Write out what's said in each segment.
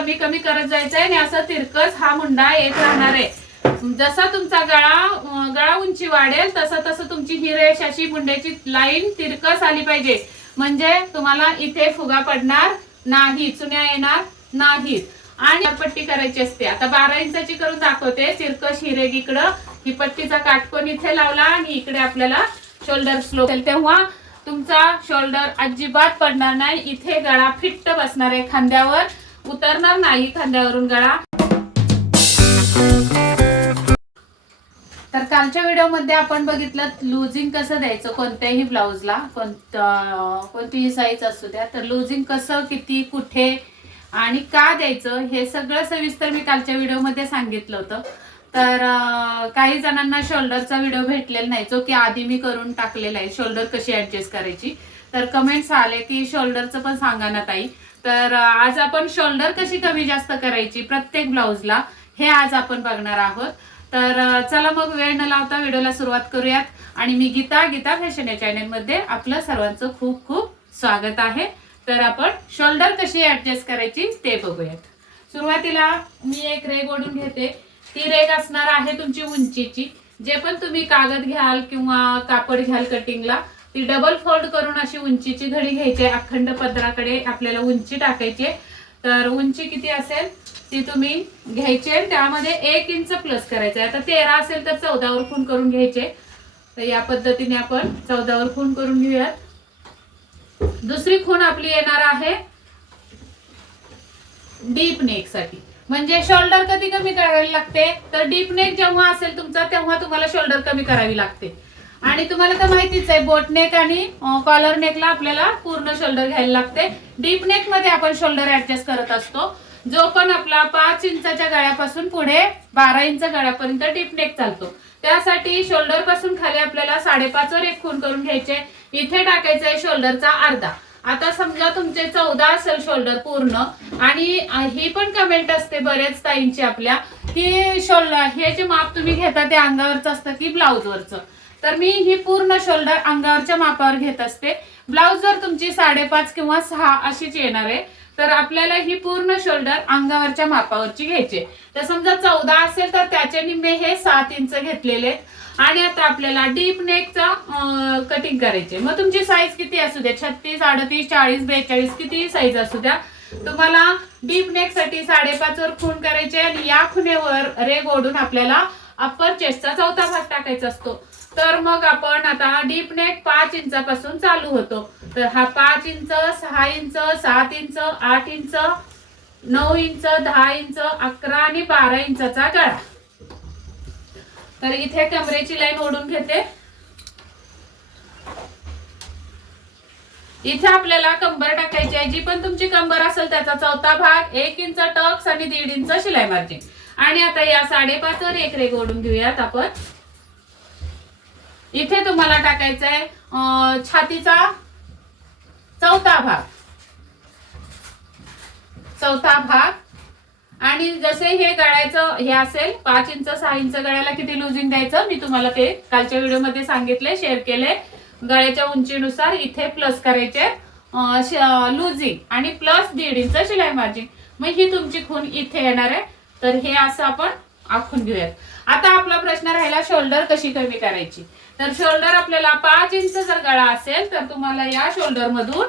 कमी कमी करत जायचं आहे आणि असं तिरकस हा मुंडा येत राहणार आहे. जसा तुमचा गळा गळा उंची वाढेल तसं तसं तुमची ही रेष अशी मुंड्याची लाईन तिरकस आली पाहिजे. म्हणजे तुम्हाला इथे फुगा पडणार नाही चुन्या येणार नाहीत. आणि पट्टी करायची असते. आता बारा इंचाची करून दाखवते. तिरकस ही इकडं. ही पट्टीचा काटकोन इथे लावला आणि इकडे आपल्याला शोल्डर स्लो तेव्हा तुमचा शोल्डर अजिबात पडणार नाही. इथे गळा फिट्ट बसणार आहे खांद्यावर. उतरणार नाही खांद्यावरून गळा. तर कालच्या व्हिडिओमध्ये आपण बघितलं लुझिंग कसं द्यायचं कोणत्याही ब्लाऊजला कोणतं कोणतीही साईज असू द्या तर लुझिंग कसं किती कुठे आणि का द्यायचं हे सगळं सविस्तर मी कालच्या व्हिडिओमध्ये सांगितलं होतं. तर काही जणांना शोल्डरचा व्हिडिओ भेटलेला नाही जो की आधी मी करून टाकलेला आहे. शोल्डर कशी ॲडजस्ट करायची? तर कमेंट्स आले की शोल्डरचं पण सांगा ना ताई. तर आज आपण शोल्डर कशी कमी जास्त करायची प्रत्येक ब्लाऊजला हे आज आपण बघणार आहोत. तर चला मग वेळ न लावता व्हिडिओला सुरुवात करूयात. आणि मी गीता गीता फॅशन या चॅनलमध्ये आपलं सर्वांचं खूप खूप स्वागत आहे. तर आपण शोल्डर कशी ऍडजस्ट करायची ते बघूयात. सुरुवातीला मी एक रेग ओढून घेते. ती रेग असणार आहे तुमची उंचीची. जे पण तुम्ही कागद घ्याल किंवा कापड घ्याल कटिंगला ती डबल फोल्ड करून अशी उंचीची घडी घ्यायची आहे. अखंड पदराकडे आपल्याला उंची टाकायची आहे. तर उंची किती असेल? ती तुम्ही घ्यायची आहे. त्यामध्ये एक इंच प्लस करायचं आहे. आता तेरा असेल तर चौदावर खून करून घ्यायचे. तर या पद्धतीने आपण चौदावर खून करून घेऊयात. दुसरी खूण आपली येणार आहे डीप नेकसाठी म्हणजे शोल्डर कधी कमी करावी लागते? तर डीप नेक जेव्हा असेल तुमचा तेव्हा तुम्हाला शोल्डर कमी करावी लागते. आणि तुम्हाला तर माहितीच आहे बोट नेक आणि कॉलर नेकला आपल्याला पूर्ण शोल्डर घ्यायला लागते. डीप नेकमध्ये आपण शोल्डर ऍडजस्ट करत असतो. जो पण आपला पाच इंचाच्या गळ्यापासून पुढे बारा इंच गळ्यापर्यंत डीप नेक चालतो. त्यासाठी शोल्डरपासून खाली आपल्याला साडेपाच वर एक खून करून घ्यायचे. इथे टाकायचं आहे शोल्डरचा अर्धा. आता समजा तुमचे चौदा असेल शोल्डर पूर्ण आणि ही पण कमेंट असते बरेच ताईंची आपल्या की शोल्डर हे जे माप तुम्ही घेता ते अंगावरचं असतं की ब्लाऊजवरचं तर मी ही पूर्ण शोल्डर अंगावरच्या मापावर घेत असते. ब्लाऊज जर तुमची साडेपाच किंवा सहा अशीच येणार आहे तर आपल्याला ही पूर्ण शोल्डर अंगावरच्या मापावरची घ्यायची तर समजा चौदा असेल तर त्याचे निम्मे हे सात इंच घेतलेले आहेत. आणि आता आपल्याला डीप नेकचा कटिंग करायचे मग तुमची साईज किती असू द्या? छत्तीस अडतीस चाळीस बेचाळीस कितीही साईज असू द्या? तुम्हाला डीप नेकसाठी साडेपाच वर खून करायचे आणि या खुणेवर रेग ओढून आपल्याला अप्पर चेस्टचा चौथा भाग टाकायचा असतो. तर मग आपण आता डीप नेक पाच इंचापासून चालू होतो. तर हा पाच इंच सहा इंच सात इंच आठ इंच नऊ इंच दहा इंच अकरा आणि बारा इंचा गळा. तर इथे कमरेची लाईन ओढून घेते. इथे आपल्याला कंबर टाकायची आहे. जी पण तुमची कंबर असेल त्याचा चौथा भाग एक इंच टक्स आणि दीड इंच शिलाई मार्जिन. आणि आता या साडेपाच वर एक रेग ओढून घेऊयात आपण. इथे तुम्हाला टाकायचं आहे छातीचा चौथा भाग. चौथा भाग. आणि जसे हे गळ्याचं हे असेल पाच इंच सहा इंच गळ्याला किती लुजिंग द्यायचं मी तुम्हाला ते कालच्या व्हिडिओमध्ये सांगितले शेअर केले गळ्याच्या उंचीनुसार इथे प्लस करायचे लुजिंग आणि प्लस दीड इंच शिलाई मार्जिन. मग ही तुमची खून इथे येणार आहे. तर हे असं आपण आखून घेऊयात. आता आपला प्रश्न राहिला शोल्डर कशी कमी करायची? तर शोल्डर आपल्याला पाच इंच जर गळा असेल तर तुम्हाला या शोल्डर मधून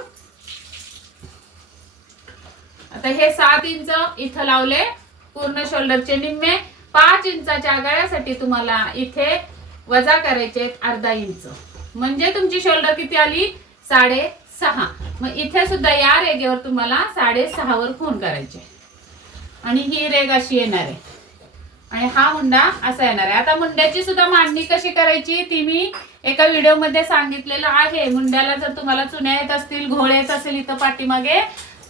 आता हे सात इंच इथं लावले. पूर्ण शोल्डरचे निम्मे पाच इंचाच्या गळ्यासाठी तुम्हाला इथे वजा करायचे अर्धा इंच म्हणजे तुमची शोल्डर किती आली? साडे सहा मग इथे सुद्धा या रेगेवर तुम्हाला साडेसहावर खून करायचे. आणि ही रेग अशी येणार आहे. आणि हा मुंडा असा येणार आहे. आता मुंड्याची सुद्धा मांडणी कशी करायची ती मी एका व्हिडिओमध्ये सांगितलेलं आहे. मुंड्याला जर तुम्हाला चुन्या येत असतील घोळ येत असेल इथं पाठीमागे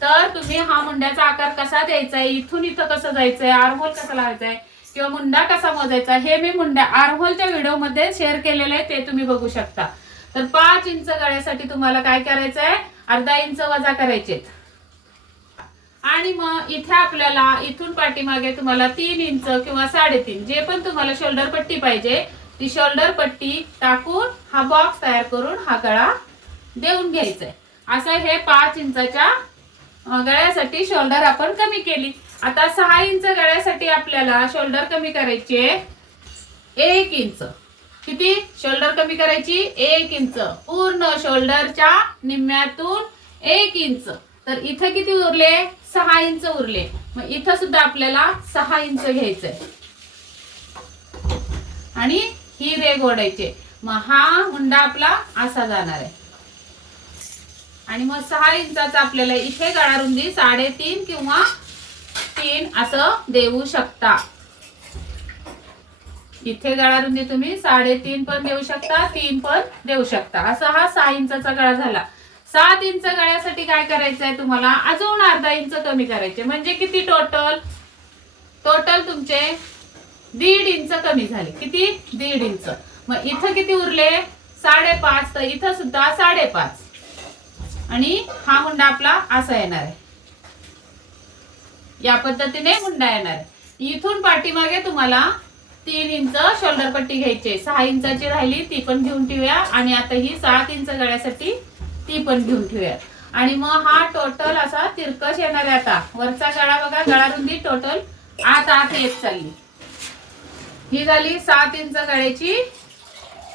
तर तुम्ही हा मुंड्याचा आकार कसा द्यायचा आहे इथून इथं कसं जायचंय आरहोल कसा लावायचा आहे किंवा मुंडा कसा मोजायचा हे मी मुंड्या आरहोलच्या व्हिडिओमध्ये शेअर केलेलं आहे ते तुम्ही बघू शकता. तर पाच इंच गळ्यासाठी तुम्हाला काय करायचं आहे अर्धा इंच वजा करायचे आणि मग इथे आपल्याला इथून पाठीमागे तुम्हाला तीन इंच किंवा साडेतीन जे पण तुम्हाला शोल्डर पट्टी पाहिजे ती शोल्डर पट्टी टाकून हा बॉक्स तयार करून हा गळा देऊन घ्यायचा आहे. असं हे पाच इंचाच्या गळ्यासाठी शोल्डर आपण कमी केली. आता सहा इंच गळ्यासाठी आपल्याला शोल्डर कमी करायची एक इंच. किती? शोल्डर कमी करायची एक इंच. पूर्ण शोल्डरच्या निम्म्यातून एक इंच. तर इथं किती उरले? सहा इंच उरले. मग इथं सुद्धा आपल्याला सहा इंच घ्यायचंय. आणि ही रेग ओढायचे मग हा हुंडा आपला असा जाणार आहे. आणि मग सहा इंचाचा आपल्याला इथे गळा रुंदी साडेतीन किंवा तीन असं देऊ शकता. इथे गळा रुंदी तुम्ही साडेतीन पण देऊ शकता तीन पण देऊ शकता. असा हा सहा इंचाचा गळा झाला. सात इंच गळ्यासाठी काय करायचं आहे तुम्हाला? अजून अर्धा इंच कमी करायचे. म्हणजे किती टोटल टोटल तुमचे दीड इंच कमी झाले. किती? दीड इंच. मग इथं किती उरले? साडेपाच. तर इथं सुद्धा साडेपाच. आणि हा मुंडा आपला असा येणार आहे. या पद्धतीने मुंडा येणार आहे. इथून पाठीमागे तुम्हाला तीन इंच शोल्डर पट्टी घ्यायची सहा इंचाची राहिली ती पण घेऊन ठेवूया. आणि आता ही सात इंच गळ्यासाठी ती पण घेऊन ठेवूया आणि मग हा टोटल असा तिरकस येणार आहे आता. वरचा गळा बघा गळा रुंदी टोटल आत आत येत चालली. ही झाली सात इंच गळ्याची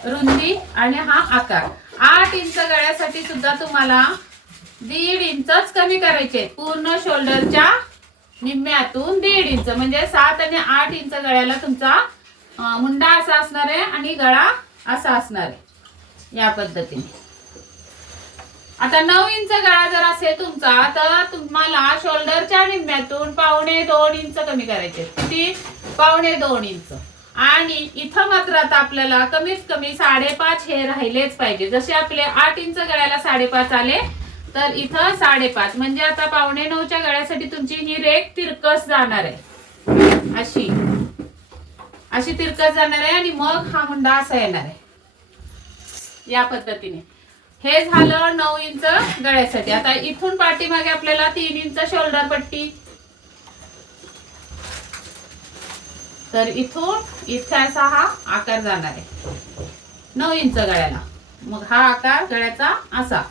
रुंदी आणि हा आकार. आठ इंच गळ्यासाठी सुद्धा तुम्हाला दीड इंचच कमी करायचे पूर्ण शोल्डरच्या निम्म्यातून दीड इंच. म्हणजे सात आणि आठ इंच गळ्याला तुमचा मुंडा असा असणार आहे आणि गळा असा असणार आहे. या पद्धतीने. आता नऊ इंच गळा जर असेल तुमचा तर तुम्हाला शोल्डरच्या निम्म्यातून पावणे दोन इंच कमी करायचे किती? पावणे दोन इंच. आणि इथं मात्र आता आपल्याला कमीत कमी साडेपाच हे राहिलेच पाहिजे. जसे आपले आठ इंच गळ्याला साडेपाच आले तर इथं साडेपाच. म्हणजे आता पावणे नऊच्या गळ्यासाठी तुमची ही रेख तिरकस जाणार आहे. अशी. अशी तिरकस जाणार आहे आणि मग हा मुंडा असा येणार आहे. या पद्धतीने. हे झालं नऊ इंच गळ्यासाठी. आता इथून पाठीमागे आपल्याला तीन इंच शोल्डर पट्टी. तर इथून इथे असा हा आकार जाणार आहे. नऊ इंच गळ्याला. मग हा आकार गळ्याचा असा.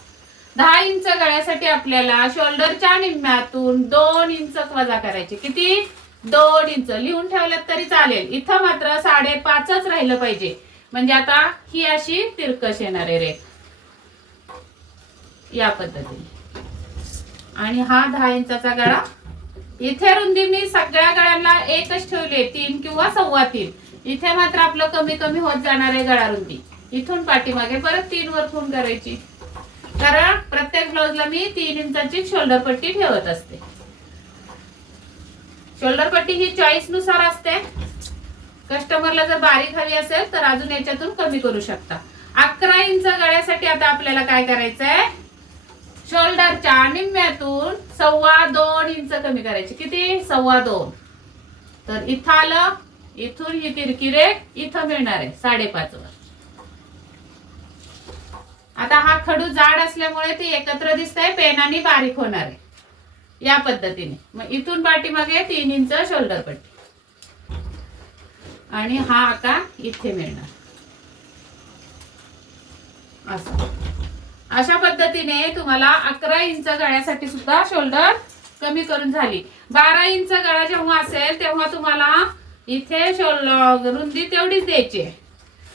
दहा इंच गळ्यासाठी आपल्याला शोल्डरच्या निम्म्यातून दोन इंच वजा करायचे. किती? दोन इंच. लिहून ठेवलं तरी चालेल. इथं मात्र साडेपाचच राहिलं पाहिजे. म्हणजे आता ही अशी तिरकश येणार आहे रेख. या पद्धतीने. आणि हा दहा इंचाचा गळा. इथे रुंदी मी सगळ्या गळ्यांना एकच ठेवली तीन किंवा सव्वा तीन. इथे मात्र आपलं कमी कमी होत जाणार आहे गळा रुंदी. इथून पाठीमागे परत तीन वर फोन करायची. कारण प्रत्येक ब्लाउजला मी तीन इंचाची शोल्डर पट्टी ठेवत असते. शोल्डर पट्टी ही चॉईसनुसार असते. कस्टमरला जर बारीक हवी असेल तर अजून याच्यातून कमी करू शकता. अकरा इंच गळ्यासाठी आता आपल्याला काय करायचंय? शोल्डरच्या निम्म्यातून सव्वा दोन इंच कमी करायची. किती? सव्वा दोन. तर इथं आलं इथून ही तिरकी रेख इथं मिळणार आहे साडेपाच वर. आता हा खडू जाड असल्यामुळे ती एकत्र दिसतंय पेनाने बारीक होणार आहे. या पद्धतीने. मग इथून पाठीमागे तीन इंच शोल्डर पट्टी. आणि हा आकार इथे मिळणार. असं. अशा पद्धतीने तुम्हाला अकरा इंच गळ्यासाठी सुद्धा शोल्डर कमी करून झाली. बारा इंच गळा जेव्हा असेल तेव्हा तुम्हाला इथे शोल्डर रुंदी तेवढीच द्यायची आहे.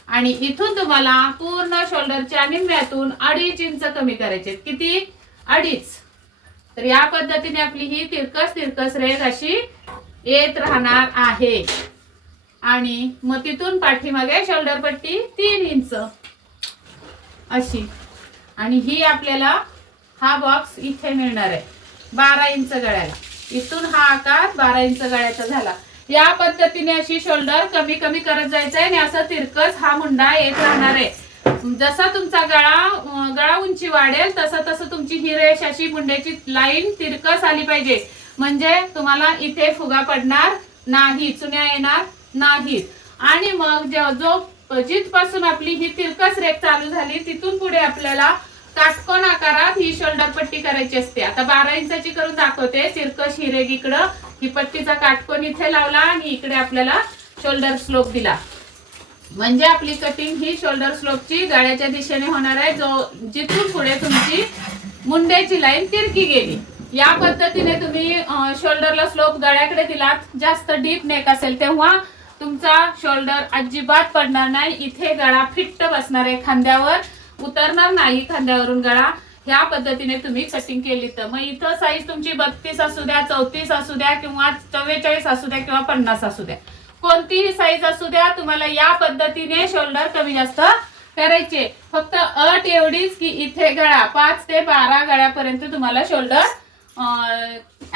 आणि इथून तुम्हाला पूर्ण शोल्डरच्या निम्म्यातून अडीच इंच कमी करायचे किती? अडीच. तर या पद्धतीने आपली ही तिरकस तिरकस रेग अशी येत राहणार आहे. आणि मग तिथून पाठीमागे शोल्डर पट्टी तीन इंच अशी. आणि ही आपल्याला हा बॉक्स इथे मिळणार आहे. बारा इंच गळ्याला. इथून हा आकार बारा इंच गळ्याचा झाला. या पद्धतीने अशी शोल्डर कमी कमी करत जायचं आहे आणि असं तिरकस हा मुंडा येत राहणार आहे. जसा तुमचा गळा गळा उंची वाढेल तसं तसं तुमची ही रेष अशी मुंड्याची लाईन तिरकस आली पाहिजे. म्हणजे तुम्हाला इथे फुगा पडणार नाही चुन्या येणार नाहीत आणि मग जो जिथपासून आपली ही तिरकस रेख चालू झाली तिथून पुढे आपल्याला काटकोन आकारात ही शोल्डर पट्टी करायची असते. आता बारा इंचाची करून दाखवते. तिरकस हिरेग इकडं ही पट्टीचा काटकोन इथे लावला आणि इकडे आपल्याला शोल्डर स्लोप दिला. म्हणजे आपली कटिंग ही शोल्डर स्लोपची गळ्याच्या दिशेने होणार आहे. जो जिथून पुढे तुमची मुंड्याची लाईन तिरकी गेली. या पद्धतीने तुम्ही शोल्डरला स्लोप गळ्याकडे दिलात. जास्त डीप नेक असेल तेव्हा तुमचा शोल्डर अजिबात पडणार नाही. इथे गळा फिट्ट बसणार आहे खांद्यावर. उतरणार नाही खांद्यावरून गळा. ह्या पद्धतीने तुम्ही कटिंग केली तर. मग इथं साईज तुमची बत्तीस असू द्या चौतीस असू द्या किंवा चव्वेचाळीस असू द्या किंवा पन्नास असू द्या. कोणतीही साईज असू द्या तुम्हाला या पद्धतीने शोल्डर कमी जास्त करायचे. फक्त अट एवढीच की इथे गळा. पाच ते बारा गळ्यापर्यंत तुम्हाला शोल्डर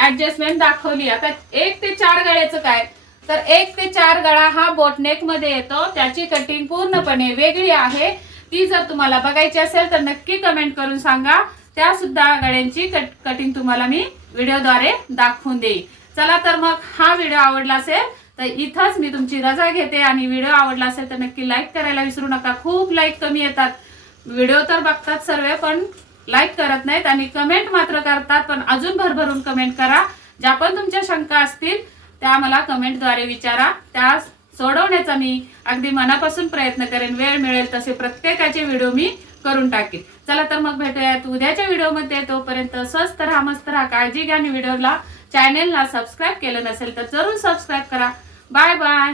ऍडजस्टमेंट दाखवली. आता एक ते चार गळ्याचं काय? तर एक ते चार गळा हा बोटनेकमध्ये येतो. त्याची कटिंग पूर्णपणे वेगळी आहे. ती जर तुम्हाला बघायची असेल तर नक्की कमेंट करून सांगा. त्या सुद्धा गळ्यांची कट कटिंग तुम्हाला मी व्हिडिओद्वारे दाखवून देईन. चला तर मग हा व्हिडिओ आवडला असेल तर इथंच मी तुमची रजा घेते आणि व्हिडिओ आवडला असेल तर नक्की लाईक करायला विसरू नका. खूप लाईक कमी येतात. व्हिडिओ तर बघतात सर्व पण लाईक करत नाहीत आणि कमेंट मात्र करतात पण अजून भरभरून कमेंट करा. ज्या पण तुमच्या शंका असतील त्या मला कमेंटद्वारे विचारा. त्या सोडवण्याचा मी अगदी मनापासून प्रयत्न करेन. वेळ मिळेल तसे प्रत्येकाचे व्हिडिओ मी करून टाकेन. चला तर मग भेटूयात उद्याच्या व्हिडिओमध्ये. तोपर्यंत स्वस्त राहा मस्त राहा काळजी घ्या आणि व्हिडिओला चॅनेलला सबस्क्राईब केलं नसेल तर जरूर सबस्क्राईब करा. Bye bye.